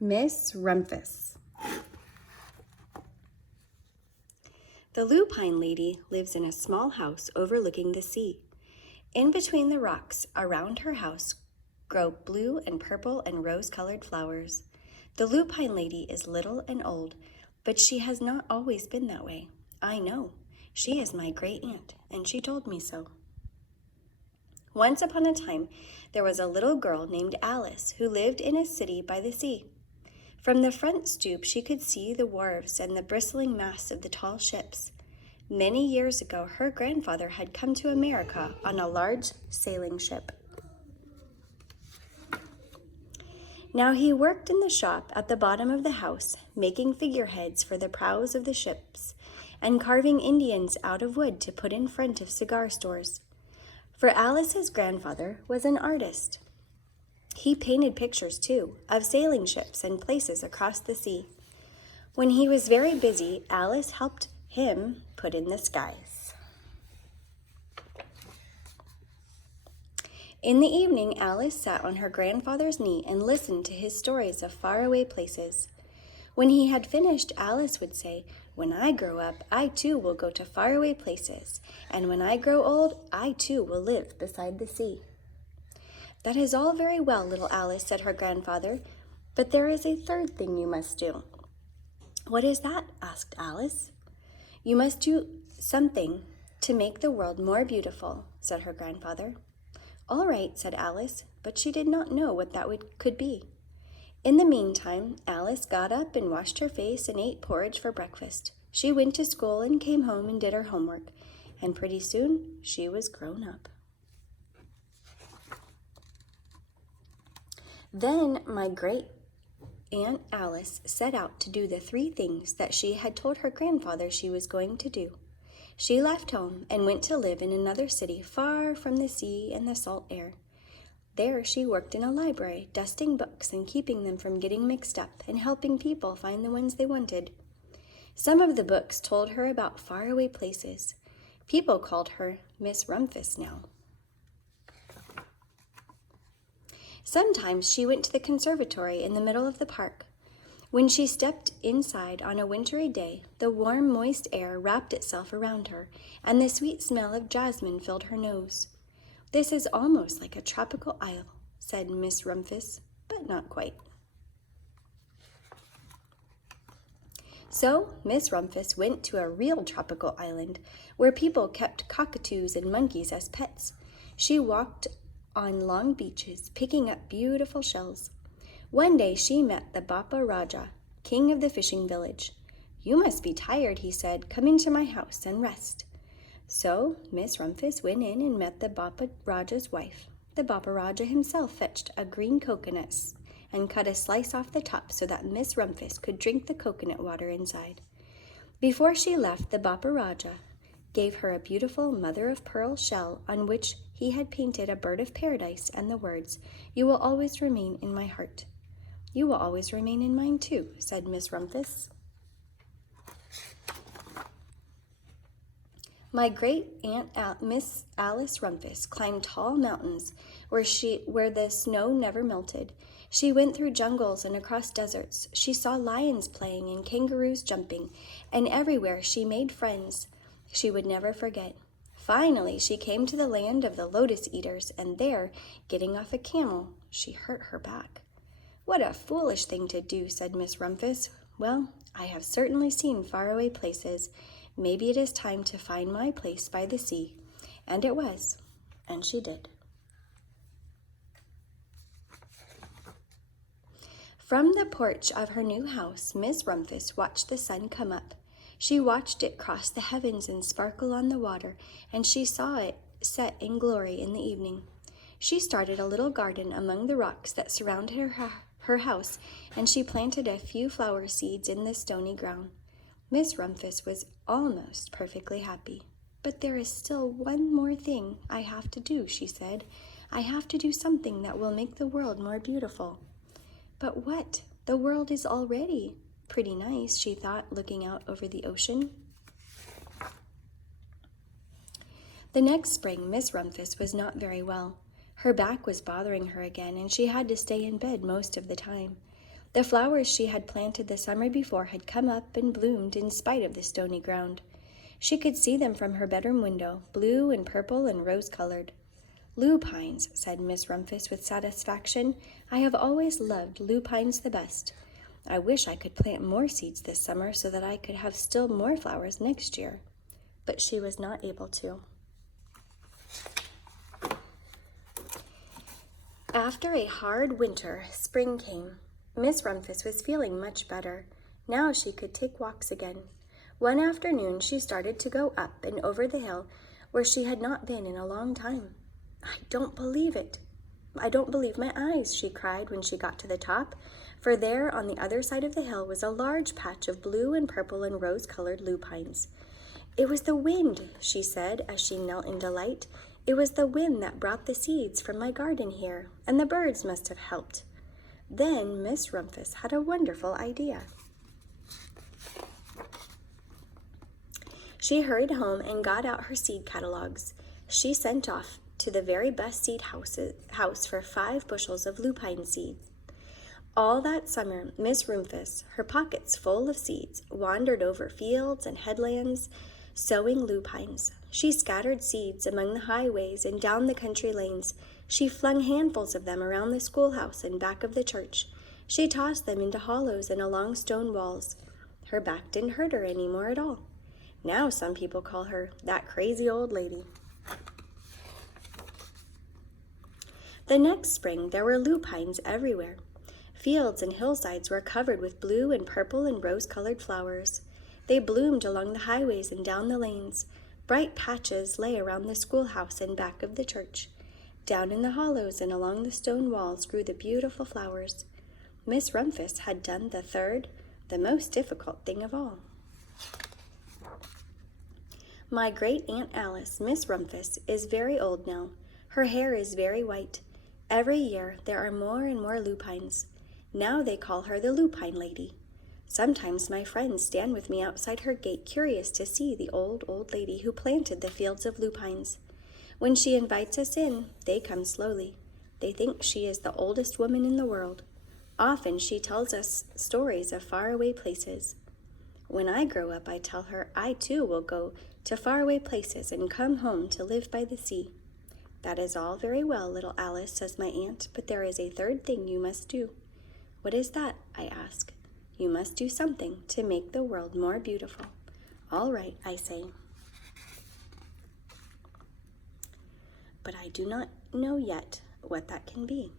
Miss Rumpfius. The lupine lady lives in a small house overlooking the sea. In between the rocks around her house grow blue and purple and rose-colored flowers. The lupine lady is little and old, but she has not always been that way. I know. She is my great aunt, and she told me so. Once upon a time, there was a little girl named Alice who lived in a city by the sea. From the front stoop, she could see the wharves and the bristling masts of the tall ships. Many years ago, her grandfather had come to America on a large sailing ship. Now he worked in the shop at the bottom of the house, making figureheads for the prows of the ships and carving Indians out of wood to put in front of cigar stores. For Alice's grandfather was an artist. He painted pictures, too, of sailing ships and places across the sea. When he was very busy, Alice helped him put in the skies. In the evening, Alice sat on her grandfather's knee and listened to his stories of faraway places. When he had finished, Alice would say, "When I grow up, I too will go to faraway places, and when I grow old, I too will live beside the sea." "That is all very well, little Alice," said her grandfather, "but there is a third thing you must do." "What is that?" asked Alice. "You must do something to make the world more beautiful," said her grandfather. "All right," said Alice, but she did not know what that could be. In the meantime, Alice got up and washed her face and ate porridge for breakfast. She went to school and came home and did her homework, and pretty soon she was grown up. Then my great Aunt Alice set out to do the 3 things that she had told her grandfather she was going to do. She left home and went to live in another city far from the sea and the salt air. There she worked in a library, dusting books and keeping them from getting mixed up and helping people find the ones they wanted. Some of the books told her about faraway places. People called her Miss Rumpfius now. Sometimes she went to the conservatory in the middle of the park. When she stepped inside on a wintry day, the warm, moist air wrapped itself around her, and the sweet smell of jasmine filled her nose. "This is almost like a tropical isle," said Miss Rumpfius, "but not quite." So Miss Rumpfius went to a real tropical island where people kept cockatoos and monkeys as pets. She walked on long beaches, picking up beautiful shells. One day she met the Bapa Raja, king of the fishing village. "You must be tired," he said. "Come into my house and rest." So Miss Rumpfius went in and met the Bapa Raja's wife. The Bapa Raja himself fetched a green coconut and cut a slice off the top so that Miss Rumpfius could drink the coconut water inside. Before she left, the Bapa Raja gave her a beautiful mother-of-pearl shell on which he had painted a bird of paradise and the words, "You will always remain in my heart." "You will always remain in mine too," said Miss Rumpfius. My great aunt Miss Alice Rumpfius climbed tall mountains where the snow never melted. She went through jungles and across deserts. She saw lions playing and kangaroos jumping, and everywhere she made friends she would never forget. Finally, she came to the land of the lotus eaters, and there, getting off a camel, she hurt her back. "What a foolish thing to do," said Miss Rumpfius. "Well, I have certainly seen faraway places. Maybe it is time to find my place by the sea." And it was, and she did. From the porch of her new house, Miss Rumpfius watched the sun come up. She watched it cross the heavens and sparkle on the water, and she saw it set in glory in the evening. She started a little garden among the rocks that surrounded her house, and she planted a few flower seeds in the stony ground. Miss Rumpfius was almost perfectly happy. "But there is still one more thing I have to do," she said. "I have to do something that will make the world more beautiful." "But what? The world is already pretty nice," she thought, looking out over the ocean. The next spring, Miss Rumpfius was not very well. Her back was bothering her again, and she had to stay in bed most of the time. The flowers she had planted the summer before had come up and bloomed in spite of the stony ground. She could see them from her bedroom window, blue and purple and rose-colored. "Lupines," said Miss Rumphius with satisfaction. "I have always loved lupines the best. I wish I could plant more seeds this summer so that I could have still more flowers next year." But she was not able to. After a hard winter, spring came. Miss Rumphius was feeling much better. Now she could take walks again. One afternoon she started to go up and over the hill where she had not been in a long time. "I don't believe it. I don't believe my eyes," she cried when she got to the top, for there on the other side of the hill was a large patch of blue and purple and rose-colored lupines. "It was the wind," she said as she knelt in delight. "It was the wind that brought the seeds from my garden here, and the birds must have helped." Then Miss Rumphius had a wonderful idea. She hurried home and got out her seed catalogs. She sent off to the very best seed house for 5 bushels of lupine seeds. All that summer, Miss Rumphius, her pockets full of seeds, wandered over fields and headlands, sowing lupines. She scattered seeds among the highways and down the country lanes. She flung handfuls of them around the schoolhouse and back of the church. She tossed them into hollows and along stone walls. Her back didn't hurt her any more at all. Now some people call her that crazy old lady. The next spring there were lupines everywhere. Fields and hillsides were covered with blue and purple and rose-colored flowers. They bloomed along the highways and down the lanes. Bright patches lay around the schoolhouse and back of the church. Down in the hollows and along the stone walls grew the beautiful flowers. Miss Rumphius had done the third, the most difficult thing of all. My great-aunt Alice, Miss Rumphius, is very old now. Her hair is very white. Every year there are more and more lupines. Now they call her the Lupine Lady. Sometimes my friends stand with me outside her gate, curious to see the old lady who planted the fields of lupines. When she invites us in, they come slowly. They think she is the oldest woman in the world. Often she tells us stories of faraway places. When I grow up, I tell her I too will go to faraway places and come home to live by the sea. "That is all very well, little Alice," says my aunt, "but there is a third thing you must do." "What is that?" I ask. "You must do something to make the world more beautiful." "All right," I say. But I do not know yet what that can be.